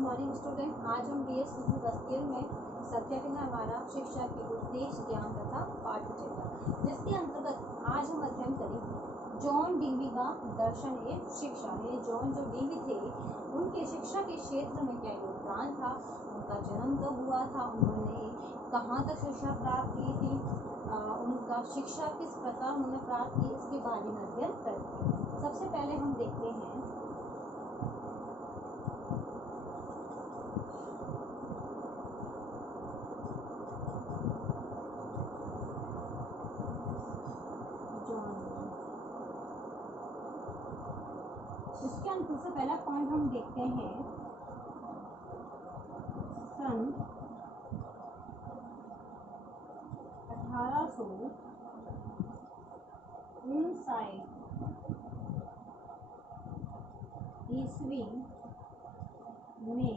Morning student. आज हम BS first year में सब्जेक्ट है हमारा शिक्षा के उद्देश्य, ज्ञान तथा पाठ्यचर्या, जिसके अंतर्गत आज हम अध्ययन करेंगे जॉन डीवी का दर्शन एवं शिक्षा। ये जॉन जो डीवी थे उनके शिक्षा के क्षेत्र में क्या योगदान था, उनका जन्म कब हुआ था, उन्होंने कहाँ तक शिक्षा प्राप्त की थी, उनका शिक्षा किस प्रकार उन्होंने प्राप्त की, इसके बारे में अध्ययन करते हैं। सबसे पहले हम देखते हैं इसके अंदर सबसे पहला पॉइंट हम देखते हैं सन 1859 ईस्वी में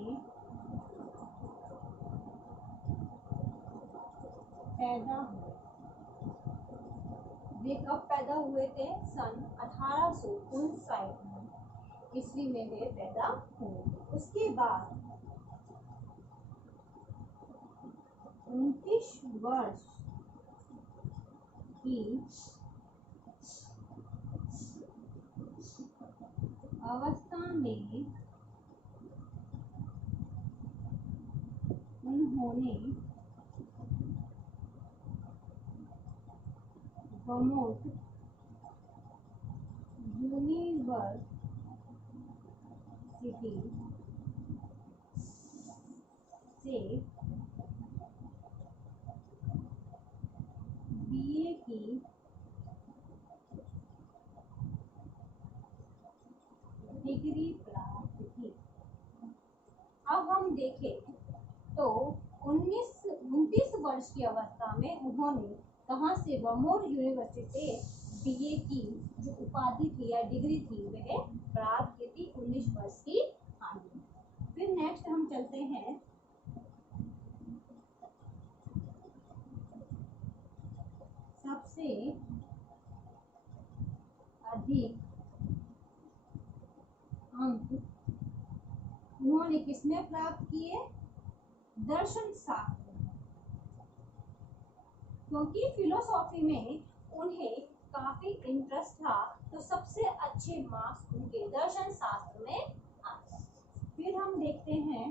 पैदा हुए। वे कब पैदा हुए थे? सन 1859 ईस्वी में वे पैदा हुए। उसके बाद 29 वर्ष की अवस्था में उन्होंने वर्मोंट यूनिवर्सिटी से BA की डिग्री प्राप्त की। अब हम देखें तो 29 वर्ष की अवस्था में उन्होंने कहाँ से वर्मोंट यूनिवर्सिटी से BA की जो उपाधि थी या डिग्री थी वह प्राप्त की थी 19 वर्ष की आयु में। फिर नेक्स्ट हम चलते हैं सबसे अधिक अंक उन्होंने किसमें प्राप्त किए? दर्शन शास्त्र में, क्योंकि फिलोसॉफी में उन्हें काफी इंटरेस्ट था तो सबसे अच्छे मार्क्स उनके दर्शन शास्त्र में आए। फिर हम देखते हैं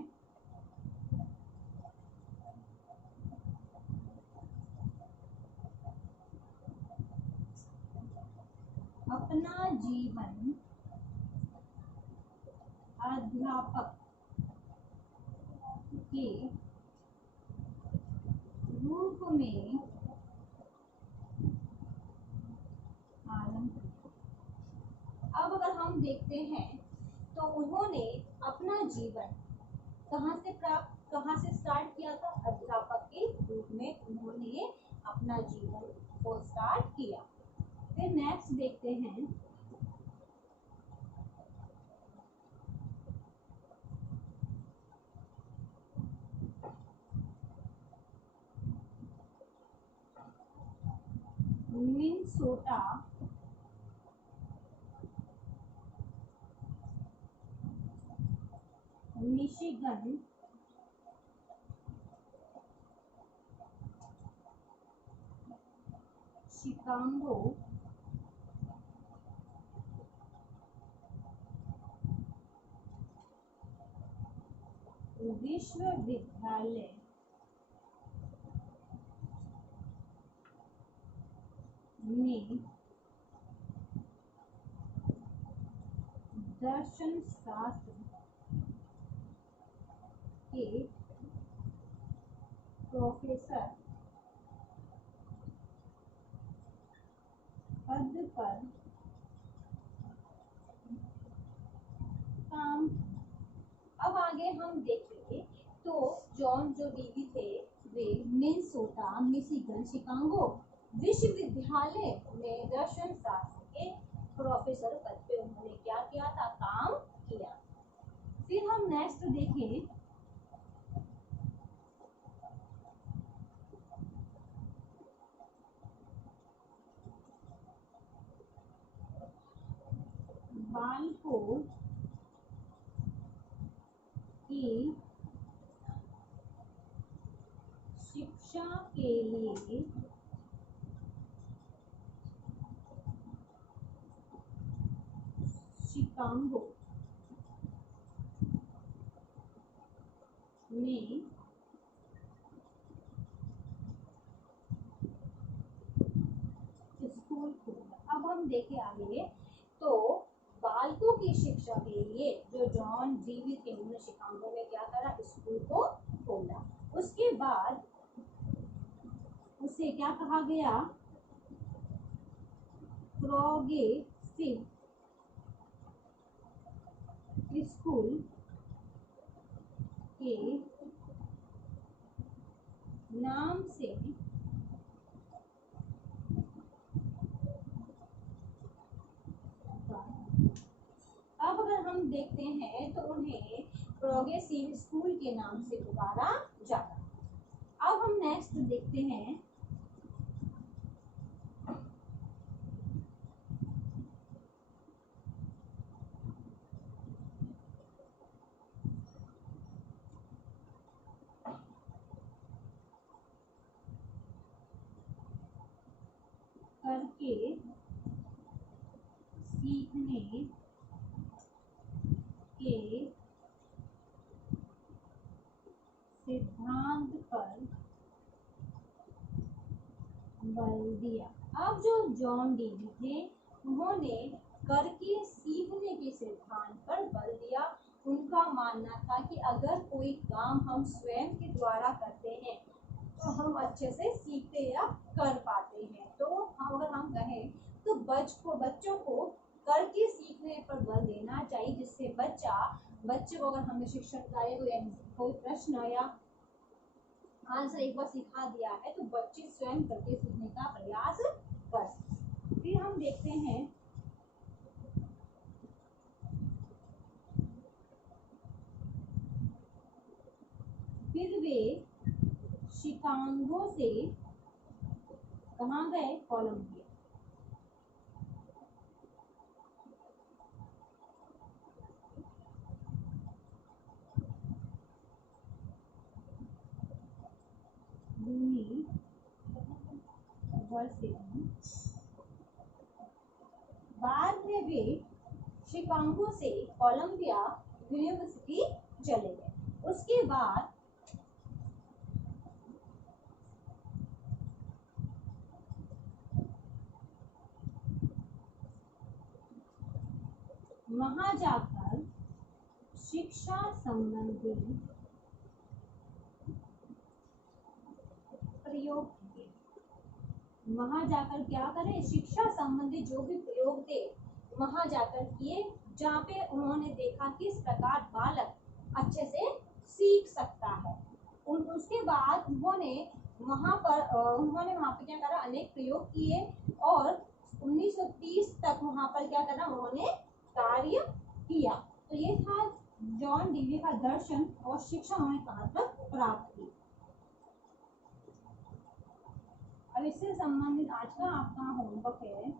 अपना जीवन अध्यापक के रूप में आरंभ किया। अब अगर हम देखते हैं तो उन्होंने अपना जीवन कहाँ से स्टार्ट किया था? अध्यापक के रूप में उन्होंने अपना जीवन को स्टार्ट किया। फिर नेक्स्ट देखते हैं मिनेसोटा मिशिगन शिकागो विश्वविद्यालय में दर्शन शास्त्र के प्रोफेसर पद पर काम। अब आगे हम देखेंगे तो जॉन जो डीवी थे वे मिनेसोटा मिशिगन शिकागो विश्वविद्यालय में दर्शन शास्त्र के प्रोफेसर पद पे उन्होंने क्या किया था? काम किया। फिर हम नेक्स्ट देखें बाल को की शिक्षा के लिए शिकागो में स्कूल खोला। अब हम देखें आगे, तो बालकों की शिक्षा के लिए जो जॉन डीवी किंग ने शिकागो में क्या करा, स्कूल को खोला। उसके बाद उसे क्या कहा गया, प्रोग्रेसिव स्कूल के नाम से अब अगर हम देखते हैं तो उन्हें प्रोग्रेसिव स्कूल के नाम से पुकारा जाता। अब हम नेक्स्ट देखते हैं करके सीखने के सिद्धांत पर बल दिया। अब जो जॉन डीवी थे उन्होंने करके सीखने के सिद्धांत पर बल दिया। उनका मानना था कि अगर कोई काम हम स्वयं के द्वारा करते हैं तो हम अच्छे से सीखते या कर पाते हैं। तो अगर हम कहें तो बच्चों को करके सीखने पर बल देना चाहिए, जिससे बच्चे को अगर हमने शिक्षण कार्य कोई प्रश्न या आंसर एक बार सिखा दिया है तो बच्चे स्वयं करके सीखने का प्रयास कर सकते। फिर हम देखते हैं फिर वे शिकागो से कहाँ गए, कोलंबिया। बाद में वे शिकागो से कोलंबिया यूनिवर्सिटी चले गए। उसके बाद वहां जाकर शिक्षा संबंधी प्रयोग किए। वहां जाकर क्या करें, शिक्षा संबंधी जो भी प्रयोग थे वहां जाकर किए, जहाँ पे उन्होंने देखा किस प्रकार बालक अच्छे से सीख सकता है। उसके बाद उन्होंने वहां पे क्या करा, अनेक प्रयोग किए और 1930 तक वहां पर क्या करा, उन्होंने कार्य किया। तो ये था जॉन डीवी का दर्शन और शिक्षा उन्होंने कहाँ तक प्राप्त की। अब इससे संबंधित आज का आपका होमवर्क है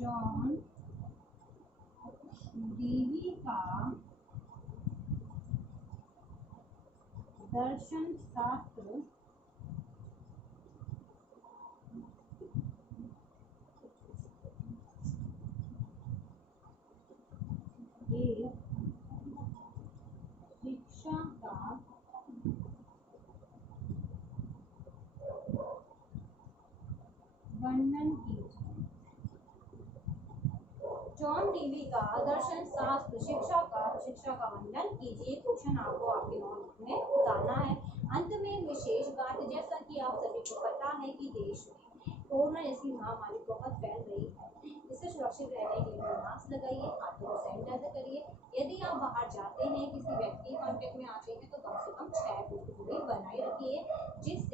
जॉन डीवी का दर्शन शास्त्र एक शिक्षा का वर्णन कीजिए। जॉन डीवी का दर्शन शास्त्र शिक्षा का वर्णन कीजिए। क्वेश्चन आपको आपके नोट में बताना है। अंत में एक विशेष बात, जैसा कि आप सभी को पता है कि देश में कोरोना जैसी महामारी बहुत फैल रही है। इससे सुरक्षित रहने के लिए मास्क लगाइए, हाथों को सैनिटाइजर करिए। यदि आप बाहर जाते हैं, किसी व्यक्ति के कांटेक्ट में आते हैं तो कम से कम 6 फुट की दूरी बनाए रखिए, जिससे